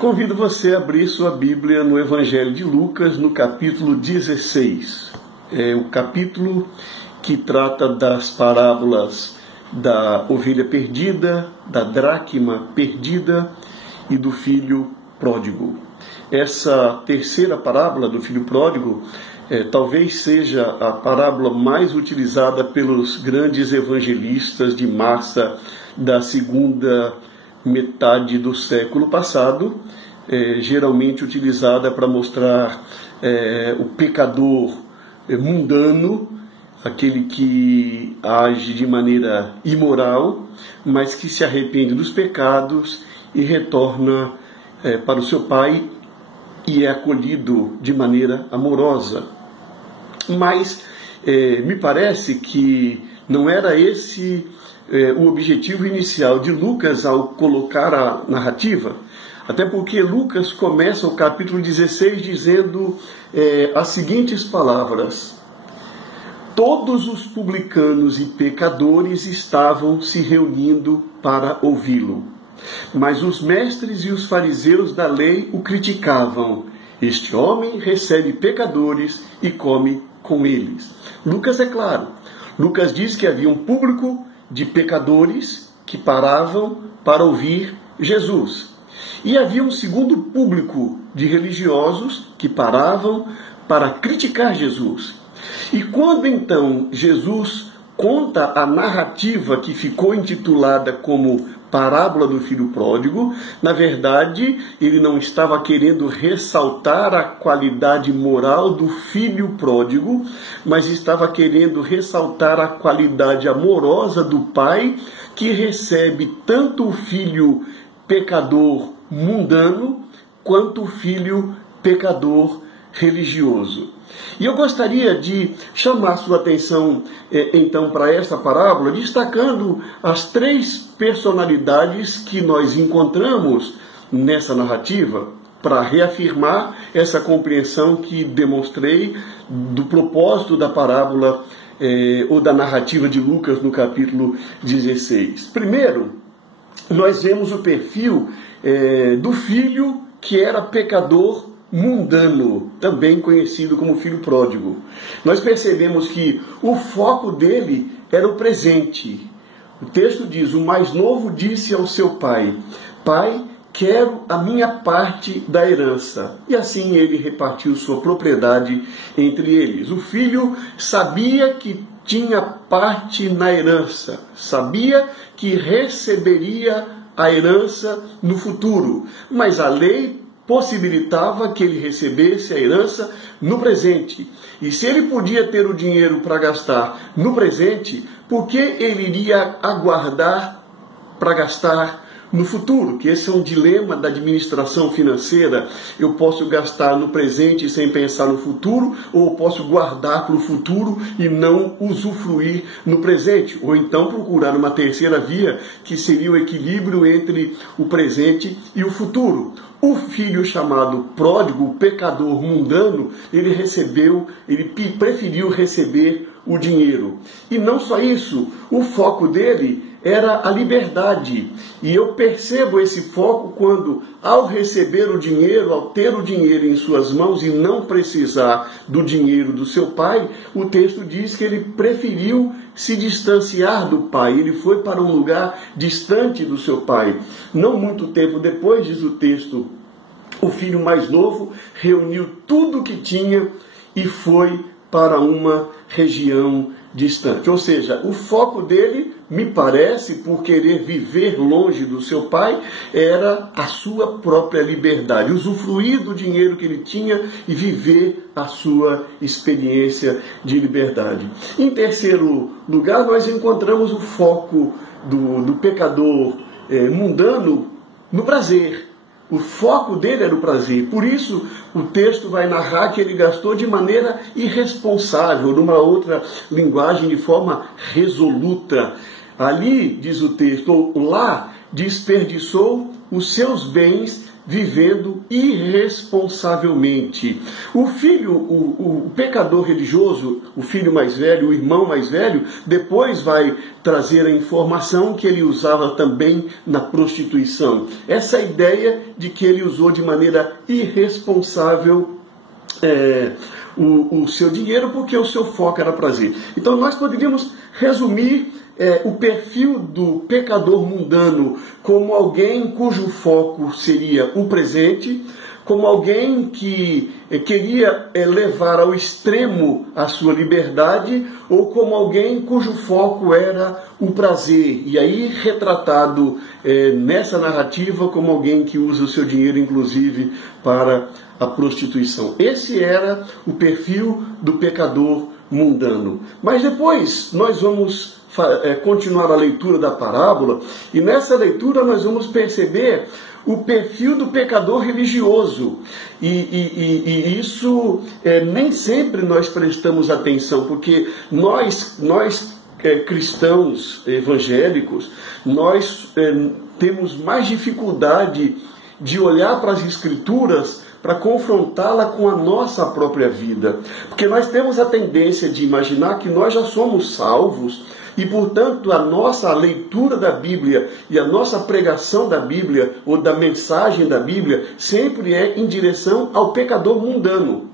Convido você a abrir sua Bíblia no Evangelho de Lucas, no capítulo 16. É o capítulo que trata das parábolas da ovelha perdida, da dracma perdida e do filho pródigo. Essa terceira parábola do filho pródigo talvez seja a parábola mais utilizada pelos grandes evangelistas de massa da segunda metade do século passado, geralmente utilizada para mostrar o pecador mundano, aquele que age de maneira imoral, mas que se arrepende dos pecados e retorna para o seu pai e é acolhido de maneira amorosa. Mas me parece que não era esse o objetivo inicial de Lucas ao colocar a narrativa, até porque Lucas começa o capítulo 16 dizendo as seguintes palavras: todos os publicanos e pecadores estavam se reunindo para ouvi-lo, mas os mestres e os fariseus da lei o criticavam. Este homem recebe pecadores e come com eles. Lucas é claro. Lucas diz que havia um público de pecadores que paravam para ouvir Jesus. E havia um segundo público de religiosos que paravam para criticar Jesus. E quando então Jesus conta a narrativa que ficou intitulada como parábola do filho pródigo, na verdade, ele não estava querendo ressaltar a qualidade moral do filho pródigo, mas estava querendo ressaltar a qualidade amorosa do pai, que recebe tanto o filho pecador mundano, quanto o filho pecador religioso. E eu gostaria de chamar sua atenção, então, para essa parábola, destacando as três personalidades que nós encontramos nessa narrativa, para reafirmar essa compreensão que demonstrei do propósito da parábola ou da narrativa de Lucas no capítulo 16. Primeiro, nós vemos o perfil do filho que era pecador mundano, também conhecido como filho pródigo. Nós percebemos que o foco dele era o presente. O texto diz: o mais novo disse ao seu pai: pai, quero a minha parte da herança. E assim ele repartiu sua propriedade entre eles. O filho sabia que tinha parte na herança, sabia que receberia a herança no futuro, mas a lei possibilitava que ele recebesse a herança no presente. E se ele podia ter o dinheiro para gastar no presente, por que ele iria aguardar para gastar no futuro? Que esse é um dilema da administração financeira. Eu posso gastar no presente sem pensar no futuro, ou eu posso guardar para o futuro e não usufruir no presente, ou então procurar uma terceira via, que seria o equilíbrio entre o presente e o futuro. O filho chamado pródigo, o pecador mundano, ele preferiu receber o dinheiro. E não só isso, o foco dele era a liberdade. E eu percebo esse foco quando, ao receber o dinheiro, ao ter o dinheiro em suas mãos e não precisar do dinheiro do seu pai, o texto diz que ele preferiu se distanciar do pai. Ele foi para um lugar distante do seu pai. Não muito tempo depois, diz o texto, o filho mais novo reuniu tudo o que tinha e foi para uma região distante. Ou seja, o foco dele, me parece, por querer viver longe do seu pai, era a sua própria liberdade, usufruir do dinheiro que ele tinha e viver a sua experiência de liberdade. Em terceiro lugar, nós encontramos o foco do pecador mundano no prazer. O foco dele era o prazer. Por isso, o texto vai narrar que ele gastou de maneira irresponsável, numa outra linguagem, de forma resoluta. Ali, diz o texto, ou lá, desperdiçou os seus bens vivendo irresponsavelmente. O filho, o pecador religioso, o filho mais velho, o irmão mais velho, depois vai trazer a informação que ele usava também na prostituição. Essa ideia de que ele usou de maneira irresponsável o seu dinheiro, porque o seu foco era prazer. Então nós poderíamos resumir o perfil do pecador mundano como alguém cujo foco seria o presente, como alguém que queria levar ao extremo a sua liberdade, ou como alguém cujo foco era o prazer, e aí retratado nessa narrativa como alguém que usa o seu dinheiro inclusive para a prostituição. Esse era o perfil do pecador mundano. Mas depois nós vamos continuar a leitura da parábola, e nessa leitura nós vamos perceber o perfil do pecador religioso. E isso nem sempre nós prestamos atenção, porque nós cristãos evangélicos, nós temos mais dificuldade de olhar para as Escrituras para confrontá-la com a nossa própria vida. Porque nós temos a tendência de imaginar que nós já somos salvos e, portanto, a nossa leitura da Bíblia e a nossa pregação da Bíblia ou da mensagem da Bíblia sempre é em direção ao pecador mundano.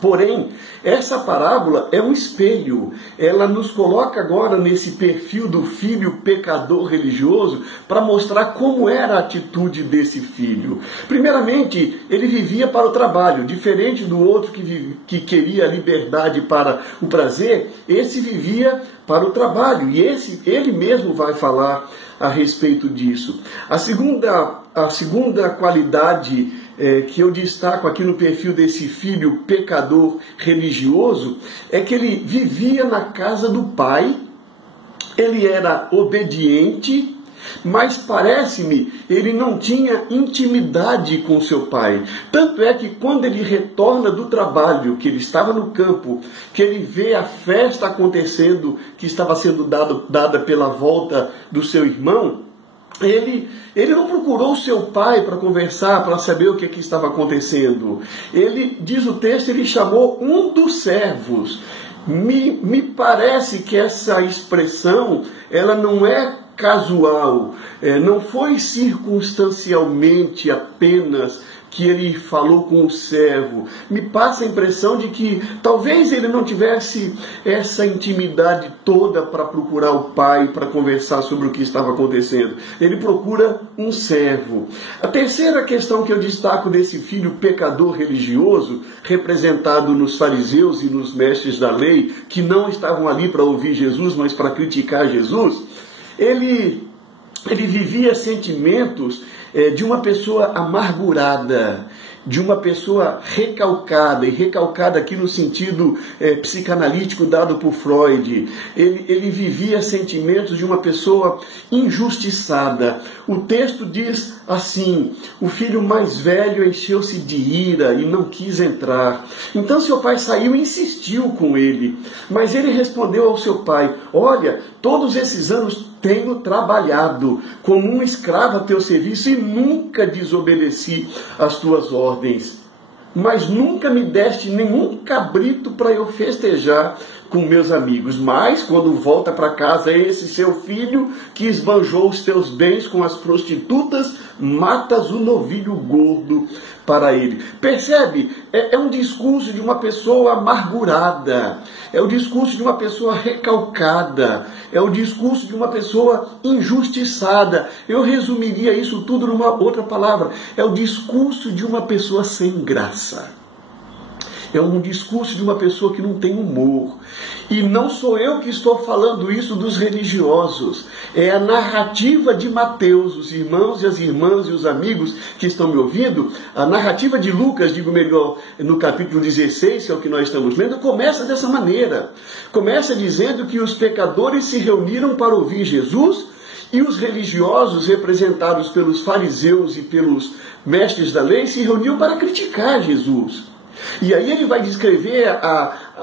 Porém, essa parábola é um espelho. Ela nos coloca agora nesse perfil do filho pecador religioso para mostrar como era a atitude desse filho. Primeiramente, ele vivia para o trabalho. Diferente do outro que queria a liberdade para o prazer, esse vivia para o trabalho. E ele mesmo vai falar a respeito disso. A segunda qualidade que eu destaco aqui no perfil desse filho pecador religioso é que ele vivia na casa do pai, ele era obediente, mas parece-me ele não tinha intimidade com seu pai. Tanto é que quando ele retorna do trabalho, que ele estava no campo, que ele vê a festa acontecendo, que estava sendo dada pela volta do seu irmão, ele não procurou seu pai para conversar, para saber o que estava acontecendo. Ele, diz o texto, ele chamou um dos servos. Me parece que essa expressão ela não é casual, não foi circunstancialmente apenas que ele falou com o servo. Me passa a impressão de que talvez ele não tivesse essa intimidade toda para procurar o pai, para conversar sobre o que estava acontecendo. Ele procura um servo. A terceira questão que eu destaco desse filho pecador religioso, representado nos fariseus e nos mestres da lei, que não estavam ali para ouvir Jesus, mas para criticar Jesus, ele vivia sentimentos de uma pessoa amargurada, de uma pessoa recalcada, e recalcada aqui no sentido psicanalítico dado por Freud. Ele vivia sentimentos de uma pessoa injustiçada. O texto diz assim: o filho mais velho encheu-se de ira e não quis entrar. Então seu pai saiu e insistiu com ele, mas ele respondeu ao seu pai: olha, todos esses anos tenho trabalhado como um escravo a teu serviço e nunca desobedeci às tuas ordens. Mas nunca me deste nenhum cabrito para eu festejar com meus amigos. Mas quando volta para casa esse seu filho que esbanjou os teus bens com as prostitutas, matas o novilho gordo para ele. Percebe? É um discurso de uma pessoa amargurada. É o discurso de uma pessoa recalcada. É o discurso de uma pessoa injustiçada. Eu resumiria isso tudo numa outra palavra. É o discurso de uma pessoa sem graça. É um discurso de uma pessoa que não tem humor. E não sou eu que estou falando isso dos religiosos. É a narrativa de Mateus, os irmãos e as irmãs e os amigos que estão me ouvindo. A narrativa de Lucas, digo melhor, no capítulo 16, que é o que nós estamos lendo, começa dessa maneira. Começa dizendo que os pecadores se reuniram para ouvir Jesus e os religiosos, representados pelos fariseus e pelos mestres da lei, se reuniam para criticar Jesus. E aí ele vai descrever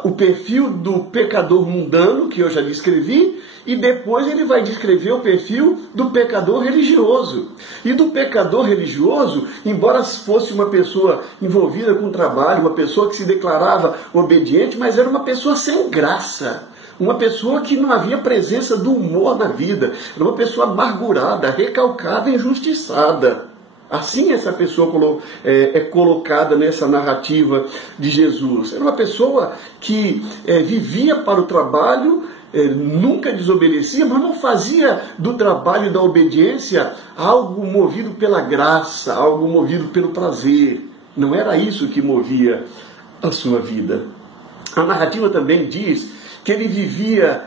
o perfil do pecador mundano, que eu já descrevi, e depois ele vai descrever o perfil do pecador religioso. E do pecador religioso, embora fosse uma pessoa envolvida com trabalho, uma pessoa que se declarava obediente, mas era uma pessoa sem graça. Uma pessoa que não havia presença do humor na vida. Era uma pessoa amargurada, recalcada, injustiçada. Assim essa pessoa é colocada nessa narrativa de Jesus. Era uma pessoa que vivia para o trabalho, nunca desobedecia, mas não fazia do trabalho e da obediência algo movido pela graça, algo movido pelo prazer. Não era isso que movia a sua vida. A narrativa também diz que ele vivia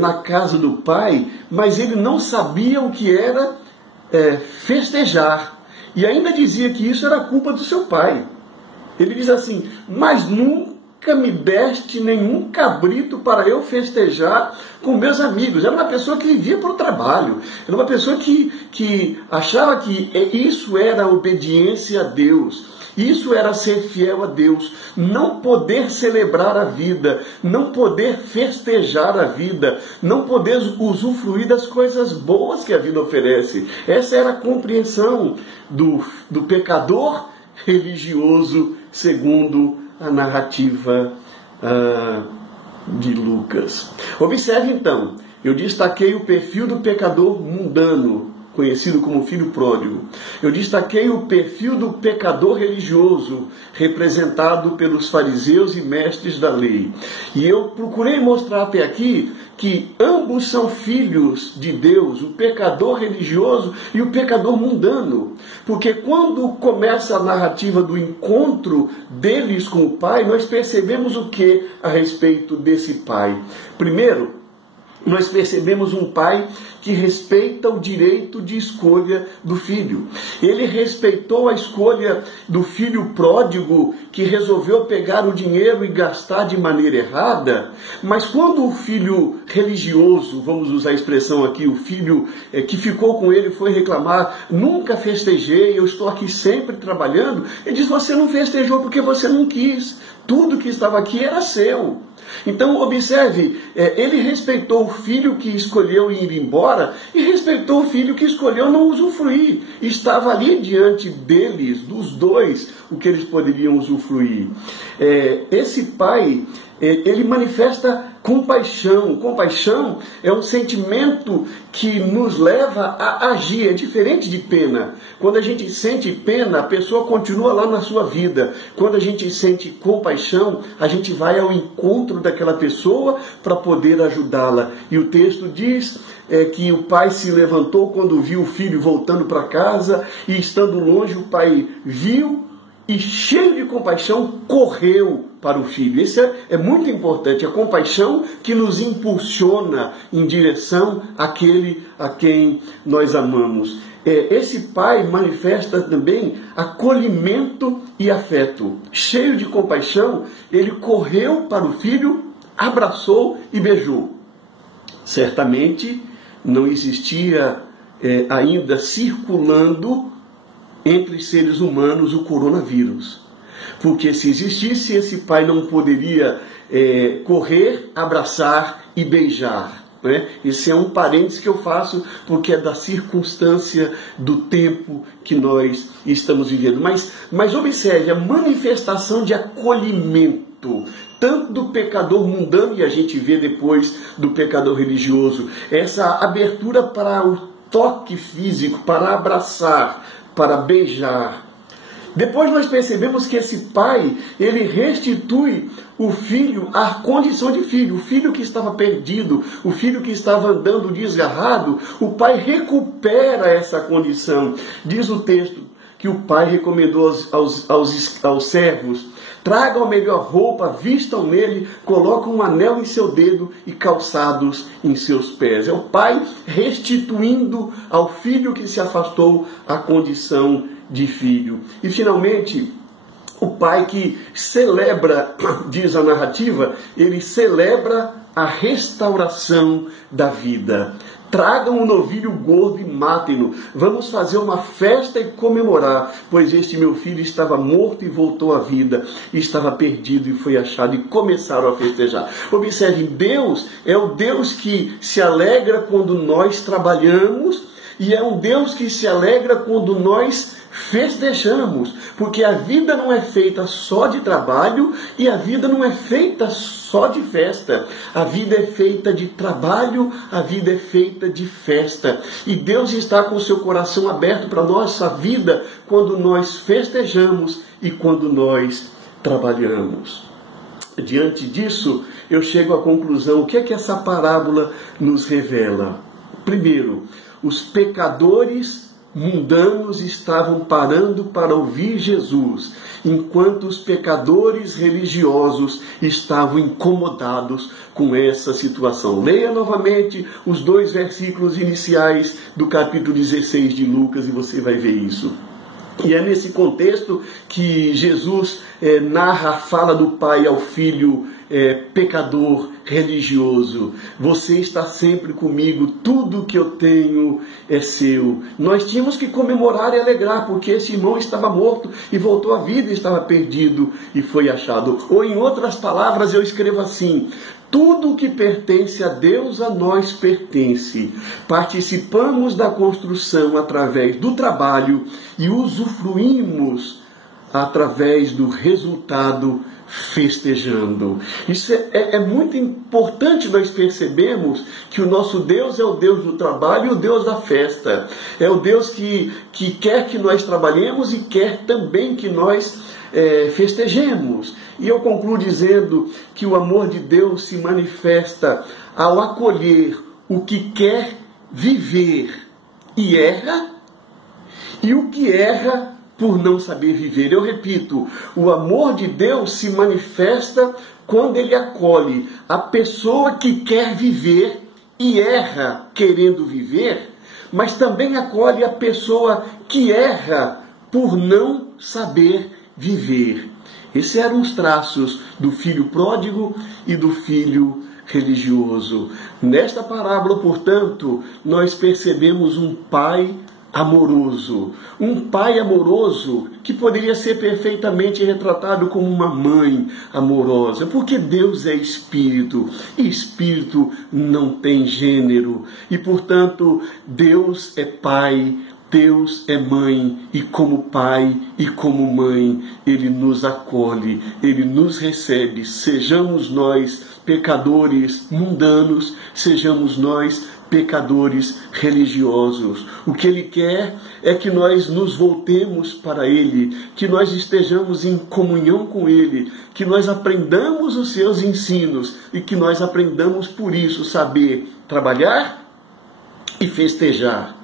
na casa do pai, mas ele não sabia o que era festejar. E ainda dizia que isso era culpa do seu pai. Ele diz assim: mas nunca me deste nenhum cabrito para eu festejar com meus amigos. Era uma pessoa que vivia para o trabalho. Era uma pessoa que achava que isso era obediência a Deus. Isso era ser fiel a Deus, não poder celebrar a vida, não poder festejar a vida, não poder usufruir das coisas boas que a vida oferece. Essa era a compreensão do pecador religioso, segundo a narrativa de Lucas. Observe então, eu destaquei o perfil do pecador mundano, conhecido como filho pródigo. Eu destaquei o perfil do pecador religioso, representado pelos fariseus e mestres da lei. E eu procurei mostrar até aqui que ambos são filhos de Deus, o pecador religioso e o pecador mundano. Porque quando começa a narrativa do encontro deles com o Pai, nós percebemos o que a respeito desse Pai? Primeiro, nós percebemos um pai que respeita o direito de escolha do filho. Ele respeitou a escolha do filho pródigo, que resolveu pegar o dinheiro e gastar de maneira errada. Mas quando o filho religioso, vamos usar a expressão aqui, o filho que ficou com ele foi reclamar: nunca festejei, eu estou aqui sempre trabalhando. Ele diz: você não festejou porque você não quis. Tudo que estava aqui era seu. Então, observe, ele respeitou o filho que escolheu ir embora e respeitou o filho que escolheu não usufruir. Estava ali diante deles, dos dois, o que eles poderiam usufruir. Esse pai, ele manifesta compaixão. Compaixão é um sentimento que nos leva a agir. É diferente de pena. Quando a gente sente pena, a pessoa continua lá na sua vida. Quando a gente sente compaixão, a gente vai ao encontro daquela pessoa para poder ajudá-la. E o texto diz que o pai se levantou quando viu o filho voltando para casa, e estando longe o pai viu e, cheio de compaixão, correu para o filho. Isso é muito importante, a compaixão que nos impulsiona em direção àquele a quem nós amamos. Esse pai manifesta também acolhimento e afeto. Cheio de compaixão, ele correu para o filho, abraçou e beijou. Certamente não existia ainda circulando entre seres humanos o coronavírus. Porque se existisse, esse pai não poderia correr, abraçar e beijar. Esse é um parênteses que eu faço porque é da circunstância do tempo que nós estamos vivendo. Mas observe a manifestação de acolhimento, tanto do pecador mundano, e a gente vê depois do pecador religioso, essa abertura para o toque físico, para abraçar, para beijar. Depois nós percebemos que esse pai, ele restitui o filho à condição de filho. O filho que estava perdido, o filho que estava andando desgarrado, o pai recupera essa condição. Diz o texto que o pai recomendou aos servos: tragam a melhor roupa, vistam nele, colocam um anel em seu dedo e calçados em seus pés. É o pai restituindo ao filho que se afastou a condição de filho. E finalmente, O pai que celebra, diz a narrativa, ele celebra a restauração da vida. Tragam um novilho gordo e matem-no. Vamos fazer uma festa e comemorar, pois este meu filho estava morto e voltou à vida, estava perdido e foi achado, e começaram a festejar. Observem, Deus é o Deus que se alegra quando nós trabalhamos, e é um Deus que se alegra quando nós festejamos, porque a vida não é feita só de trabalho e a vida não é feita só de festa. A vida é feita de trabalho, a vida é feita de festa. E Deus está com o seu coração aberto para a nossa vida quando nós festejamos e quando nós trabalhamos. Diante disso, eu chego à conclusão: o que é que essa parábola nos revela? Primeiro, os pecadores mundanos estavam parando para ouvir Jesus, enquanto os pecadores religiosos estavam incomodados com essa situação. Leia novamente os 2 versículos iniciais do capítulo 16 de Lucas e você vai ver isso. E é nesse contexto que Jesus narra a fala do pai ao filho pecador religioso. Você está sempre comigo, tudo que eu tenho é seu. Nós tínhamos que comemorar e alegrar, porque esse irmão estava morto e voltou à vida, estava perdido e foi achado. Ou em outras palavras, eu escrevo assim: tudo que pertence a Deus, a nós pertence. Participamos da construção através do trabalho e usufruímos através do resultado festejando. Isso é muito importante nós percebermos que o nosso Deus é o Deus do trabalho e o Deus da festa. É o Deus que quer que nós trabalhemos e quer também que nós festejemos. E eu concluo dizendo que o amor de Deus se manifesta ao acolher o que quer viver e erra, e o que erra por não saber viver. Eu repito, o amor de Deus se manifesta quando ele acolhe a pessoa que quer viver e erra querendo viver, mas também acolhe a pessoa que erra por não saber viver. Esses eram os traços do filho pródigo e do filho religioso. Nesta parábola, portanto, nós percebemos um pai amoroso. Um pai amoroso que poderia ser perfeitamente retratado como uma mãe amorosa, porque Deus é espírito, e espírito não tem gênero, e portanto Deus é pai, Deus é mãe, e como pai e como mãe, Ele nos acolhe, Ele nos recebe, sejamos nós pecadores mundanos, sejamos nós pecadores religiosos. O que Ele quer é que nós nos voltemos para Ele, que nós estejamos em comunhão com Ele, que nós aprendamos os seus ensinos e que nós aprendamos por isso saber trabalhar e festejar.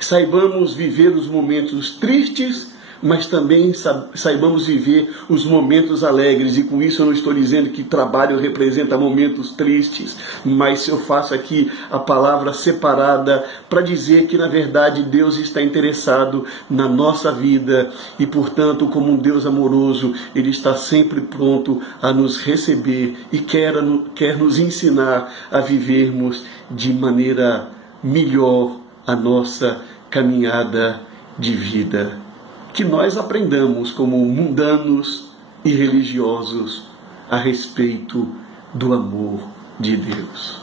Saibamos viver os momentos tristes, mas também saibamos viver os momentos alegres. E com isso eu não estou dizendo que trabalho representa momentos tristes, mas eu faço aqui a palavra separada para dizer que, na verdade, Deus está interessado na nossa vida e, portanto, como um Deus amoroso, Ele está sempre pronto a nos receber e quer nos ensinar a vivermos de maneira melhor a nossa caminhada de vida. Que nós aprendamos como mundanos e religiosos a respeito do amor de Deus.